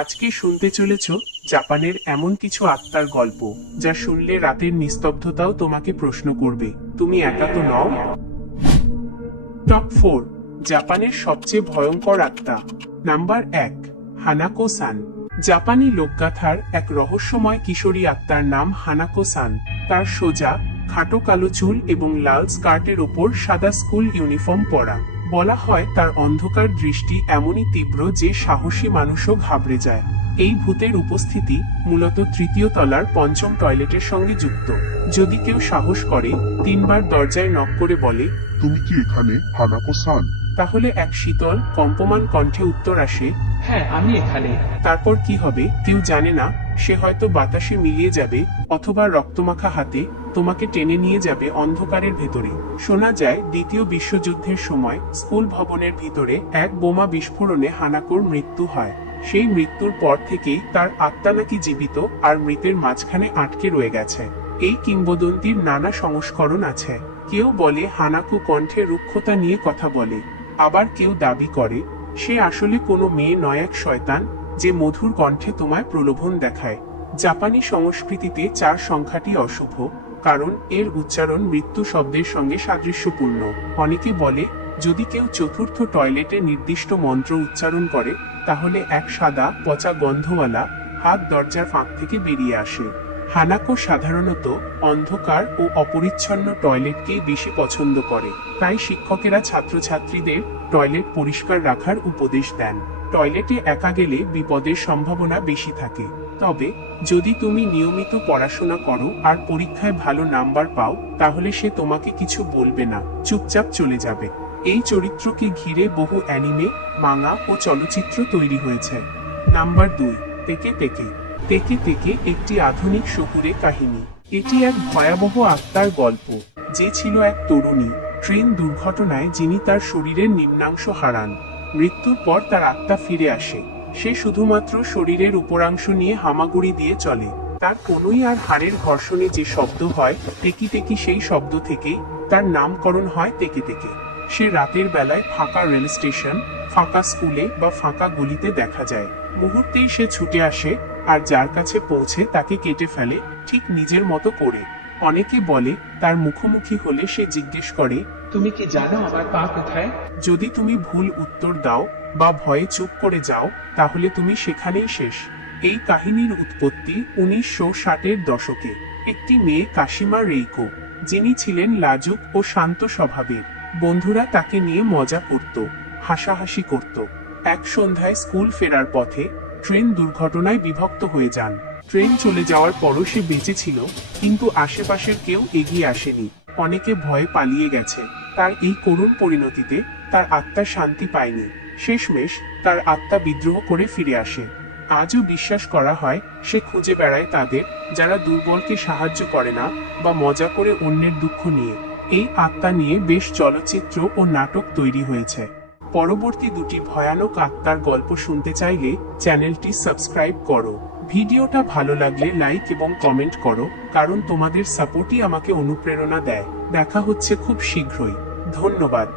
আজকে শুনতে চলেছ জাপানের এমন কিছু আত্মার গল্প যা শুনলে রাতের নিস্তব্ধতাও তোমাকে প্রশ্ন করবে, তুমি একা তো নও। টপ 4 জাপানের সবচেয়ে ভয়ঙ্কর আত্মা। নাম্বার 1, হানাকো সান। জাপানি লোকগাথার এক রহস্যময় কিশোরী আত্মার নাম হানাকো সান। তার সোজা খাটো কালো চুল এবং লাল স্কার্টের ওপর সাদা স্কুল ইউনিফর্ম পরা। বলা হয় তার অন্ধকার দৃষ্টি এমনই তীব্র যে সাহসী মানুষও ঘাবড়ে যায়। এই ভূতের উপস্থিতি মূলত তৃতীয় তলার পঞ্চম টয়লেটের সঙ্গে যুক্ত। যদি কেউ সাহস করে 3 বার দরজায় নক করে বলে, তুমি কি এখানে, হানাকো-সান? তাহলে এক শীতল কম্পমান কণ্ঠে উত্তর আসে, হ্যাঁ, আমি এখানে। তারপর কি হবে কেউ জানে না। সে হয়তো বাতাসে মিলিয়ে যাবে, অথবা রক্তমাখা হাতে তোমাকে টেনে নিয়ে যাবে অন্ধকারের ভেতরে। শোনা যায় দ্বিতীয় বিশ্বযুদ্ধের সময় স্কুল ভবনের ভিতরে এক বোমা বিস্ফোরণে হানাকোর মৃত্যু হয়। সেই মৃত্যুর পর থেকেই তার আত্মা নাকি জীবিত আর মৃতের মাঝখানে আটকে রয়ে গেছে। এই কিংবদন্তির নানা সংস্করণ আছে। কেউ বলে হানাকো কণ্ঠে রুক্ষতা নিয়ে কথা বলে, আবার কেউ দাবি করে সে আসলে কোনো মেয়ে নয়, এক শয়তান যে মধুর কণ্ঠে তোমায় প্রলোভন দেখায়। জাপানি সংস্কৃতিতে 4 সংখ্যাটি অশুভ, কারণ এর উচ্চারণ মৃত্যু শব্দের সঙ্গে সাদৃশ্যপূর্ণ। অনেকে বলে যদি কেউ চতুর্থ টয়লেটে নির্দিষ্ট মন্ত্র উচ্চারণ করে তাহলে এক সাদা পচা গন্ধওয়ালা হাত দরজার ফাঁক থেকে বেরিয়ে আসে। হানাকো সাধারণত অন্ধকার ও অপরিচ্ছন্ন টয়লেটকেই বেশি পছন্দ করে, তাই শিক্ষকেরা ছাত্রছাত্রীদের টয়লেট পরিষ্কার রাখার উপদেশ দেন। টয়লেটে একা গেলে বিপদের সম্ভাবনা বেশি থাকে। তবে যদি তুমি নিয়মিত পড়াশোনা করো আর পরীক্ষায় ভালো নাম্বার পাও তাহলে সে তোমাকে কিছু বলবে না, চুপচাপ চলে যাবে। এই চরিত্রকে ঘিরে বহু অ্যানিমে, মাঙ্গা ও চলচ্চিত্র তৈরি হয়েছে। নাম্বার 2, তেকে তেকে। তেকে তেকে একটি আধুনিক শহুরে কাহিনী। এটি এক ভয়াবহ আত্মার গল্প, যে ছিল এক তরুণী ট্রেন দুর্ঘটনায় যিনি তার শরীরের নিম্নাংশ হারান। মৃত্যুর পর তার আত্মা ফিরে আসে। সে শুধুমাত্র শরীরের উপরাংশ নিয়ে হামাগুড়ি দিয়ে চলে। তার কনুই আর হাড়ের ঘর্ষণে যে শব্দ হয় টেকি টেকি, সেই শব্দ থেকেই তার নামকরণ হয় তেকে তেকে। সে রাতের বেলায় ফাঁকা রেল স্টেশন, ফাঁকা স্কুলে বা ফাঁকা গলিতে দেখা যায়। মুহূর্তেই সে ছুটে আসে আর যার কাছে পৌঁছে তাকে কেটে ফেলে, ঠিক নিজের মতো করে। অনেকে বলে তার মুখোমুখি হলে সে জিজ্ঞেস করে, তুমি কি জানো আমার পা কোথায়? যদি তুমি ভুল উত্তর দাও বা ভয়ে চুপ করে যাও তাহলে তুমি সেখানেই শেষ। এই কাহিনীর উৎপত্তি 1960-এর দশকে। একটি মেয়ে কাশিমা রেইকো, যিনি ছিলেন লাজুক ও শান্ত স্বভাবের। বন্ধুরা তাকে নিয়ে মজা করত, হাসাহাসি করত। এক সন্ধ্যায় স্কুল ফেরার পথে ট্রেন দুর্ঘটনায় বিভক্ত হয়ে যান। ট্রেন চলে যাওয়ার পরও সে বেঁচে ছিল, কিন্তু আশেপাশের কেউ এগিয়ে আসেনি। অনেকে ভয়ে পালিয়ে গেছে। তার এই করুণ পরিণতিতে তার আত্মা শান্তি পায়নি। শেষমেশ তার আত্মা বিদ্রোহ করে ফিরে আসে। আজও বিশ্বাস করা হয় সে খুঁজে বেড়ায় তাদের যারা দুর্বলকে সাহায্য করে না বা মজা করে অন্যের দুঃখ নিয়ে। এই আত্মা নিয়ে বেশ চলচ্চিত্র ও নাটক তৈরি হয়েছে। পরবর্তী 2টি ভয়ানক আত্মার গল্প শুনতে চাইলে চ্যানেলটি সাবস্ক্রাইব করো। ভিডিওটা ভালো লাগলে লাইক এবং কমেন্ট করো, কারণ তোমাদের সাপোর্টই আমাকে অনুপ্রেরণা দেয়। দেখা হচ্ছে খুব শীঘ্রই। ধন্যবাদ।